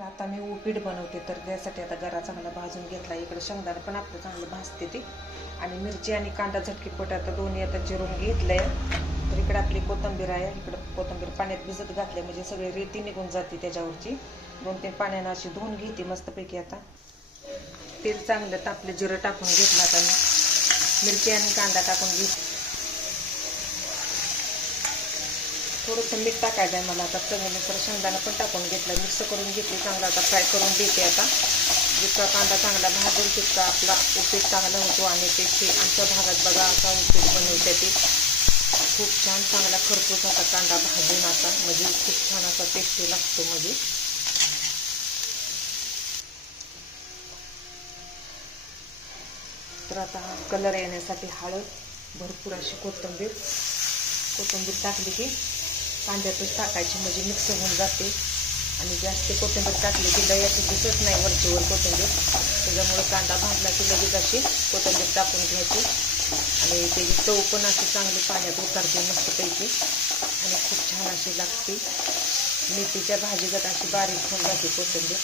तर आता मी उपीट बनवते, तर त्यासाठी आता गरा चांगला भाजून घेतला. इकडे शेंगदाणा पण आपलं चांगलं भाजते ते, आणि मिरची आणि कांदा झटकीपट आता दोन्ही आता चिरून घेतलंय. तर इकडे आपली कोथिंबीर आहे, इकडं कोथिंबीर पाण्यात भिजत घातले म्हणजे सगळी रेती निघून जाते त्याच्यावरची. 2-3 पाण्यानं अशी धुवून घेते मस्तपैकी. आता तेल चांगलं तापलं, जिरं टाकून घेतलं. आता मी मिरची आणि कांदा टाकून घेतला. थोडंसं मीठ टाकायचं आहे मला. आता चवीनुसार शेंगदाणा पण टाकून घेतलं, मिक्स करून घेतली चांगला. आता फ्राय करून देते. आता जितका कांदा चांगला भाजून तितका आपला उपीट चांगला होतो. आणि ते आमच्या भागात बघा असा उपीट बनवते ते खूप छान, चांगला खरपूस असा कांदा भाजून आता म्हणजे खूप छान असा टेस्टी लागतो म्हणजे. तर आता हा कलर येण्यासाठी हळद, भरपूर अशी कोथिंबीर टाकली की कांद्यातच टाकायची म्हणजे मिक्स होऊन जाते. आणि जास्त कोथिंबीर टाकली की लय अशी दिसत नाही वरचीवर कोथिंबीर, त्याच्यामुळे कांदा भाजला की लगेच अशी कोथिंबीर टाकून घ्यायची. आणि त्याची चव पण अशी चांगली पाण्यात उतरते मस्तपैकी आणि खूप छान अशी लागते. मेथीच्या भाजीगत अशी बारीक होऊन जाते कोथिंबीर.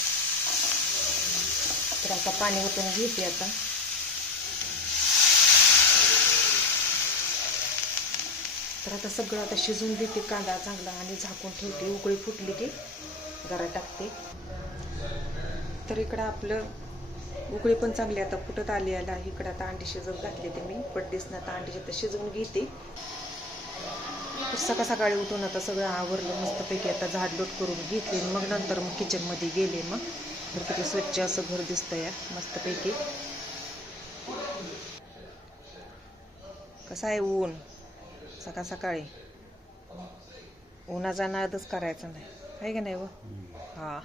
तर आता पाणी ओतून घेते. आता तर आता सगळं आता शिजून देते कांदा चांगला आणि झाकून ठेवते. उकळी फुटली की गरा टाकते. तर इकडं आपलं उकळी पण चांगली आता फुटत आली आहे. इकडं आता अंडी शिजत घातले ते मी पड्डीसनं. आता अंडी आता शिजवून घेते. तर सकाळी उठून आता सगळं आवरलं मस्तपैकी. आता झाडलोट करून घेतली, मग नंतर मग किचनमध्ये गेले. मग तर किती स्वच्छ असं घर दिसतं या मस्तपैकी. कसं आहे ऊन, सकाळी उन्हाचा नादच करायचा नाही, आहे का नाही व? हा.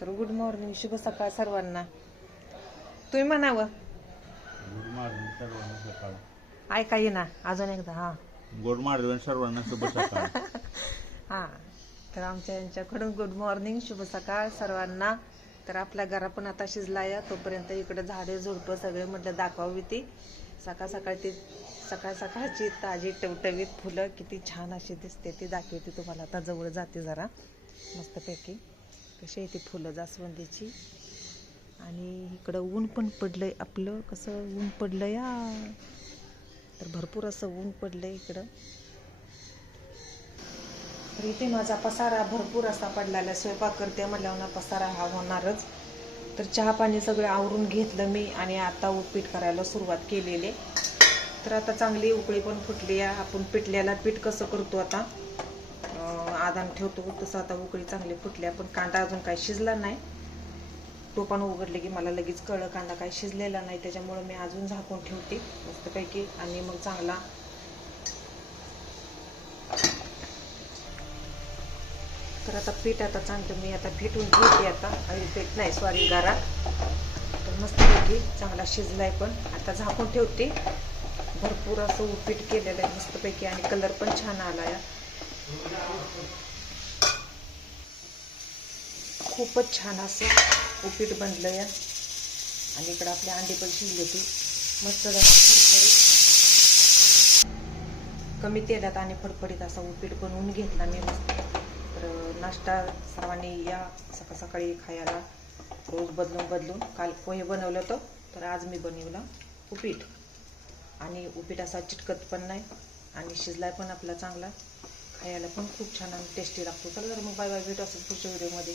तर गुड मॉर्निंग, शुभ सकाळ सर्वांना. तुम्ही म्हणावं. गुड मॉर्निंग सर्वांना सकाळ. ऐका ये ना अजून एकदा. हा, गुड मॉर्निंग सर्वांना शुभ सकाळ. हा, तर आमच्या यांच्याकडून गुड मॉर्निंग, शुभ सकाळ सर्वांना. तर आपला घरा पण आता शिजला या. तोपर्यंत इकडे झाडे झुडपं सगळे म्हटलं दाखवावी ती सकाळची ताजी टवटवीत फुलं किती छान अशी दिसते ती दाखवते तुम्हाला. आता जवळ जाते जरा मस्तपैकी. कशी आहे ती फुलं जास्वंदीची. आणि इकडं ऊन पण पडलंय. आपलं कसं ऊन पडलं या, तर भरपूर असं ऊन पडलंय इकडं. तर इथे माझा पसारा भरपूर असा पडलेला. स्वयंपाक करते म्हटल्यावर पसारा हा होणारच. तर चहा पाणी सगळं आवरून घेतलं मी आणि आता उपीट करायला सुरुवात केलेली. तर आता चांगली उकळी पण फुटली आहे. आपण पिठल्याला पीठ कसं करतो आता आदान ठेवतो तसं आता उकळी चांगली फुटली. पण कांदा अजून काही शिजला नाही. टोपानं उघडले की मला लगेच कळलं कांदा काही शिजलेला नाही, त्याच्यामुळे मी अजून झाकून ठेवते मस्तपैकी. आणि मग चांगला तर आता पीठ आता चांगलं मी आता फेटून घेते. आता पीठ नाही सॉरी गरा. तर मस्तपैकी चांगला शिजलाय. पण आता झाकून ठेवते. भरपूर असं उपीट केलेलं आहे मस्तपैकी आणि कलर पण छान आला या. खूपच छान असं उपीट बनलं या. आणि इकडे आपले अंडे पण शिजले ती मस्त कमी तेलात आणि फडफडीत असा उपीट बनवून घेतला मी मस्त. तर नाश्ता सर्वांनी या सकाळी खायला, रोज बदलून. काल पोहे बनवलं होतं, तर आज मी बनवलं उपीट. आणि उपीट असा चिटकत पण नाही आणि शिजलाय पण आपला चांगला. खायला पण खूप छान आणि टेस्टी लागतो. चला तर मग बाय बाय, भेटू असंच पुढच्या व्हिडिओमध्ये.